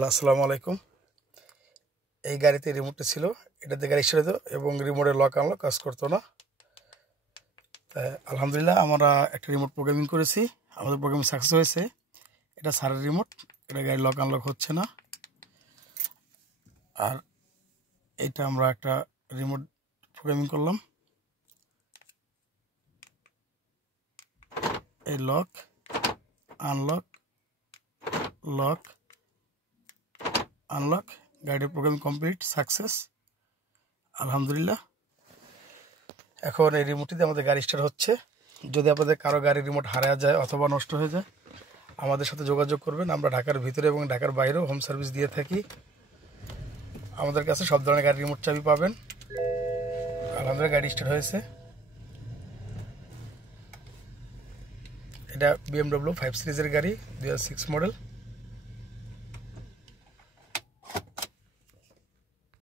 Hello, আসসালামু আলাইকুম। এই গাড়িতে রিমোটটা ছিল, এটাতে গাড়ি ছেড়ে দিত এবং রিমোটের লক আনলক কাজ করতো না। তাই আলহামদুলিল্লাহ আমরা একটা রিমোট প্রোগ্রামিং করেছি, আমাদের প্রোগ্রামিং সাকসেস হয়েছে। এটা সারের রিমোট, এটা গাড়ি লক আনলক হচ্ছে না। আর এটা আমরা একটা রিমোট প্রোগ্রামিং করলাম, এই লক আনলক লক আনলক, গাড়ির প্রোগ্রামিং কমপ্লিট সাকসেস আলহামদুলিল্লাহ। এখন এই রিমোটটিতে আমাদের গাড়ি স্টার্ট হচ্ছে। যদি আপনাদের কারো গাড়ির রিমোট হারিয়ে যায় অথবা নষ্ট হয়ে যায়, আমাদের সাথে যোগাযোগ করবেন। আমরা ঢাকার ভিতরে এবং ঢাকার বাইরেও হোম সার্ভিস দিয়ে থাকি। আমাদের কাছে সব ধরনের গাড়ির রিমোট চাবি পাবেন। আলহামদুলিল্লাহ গাড়ি স্টার্ট হয়েছে। এটা BMW 5 সিরিজের গাড়ি, 2006 মডেল।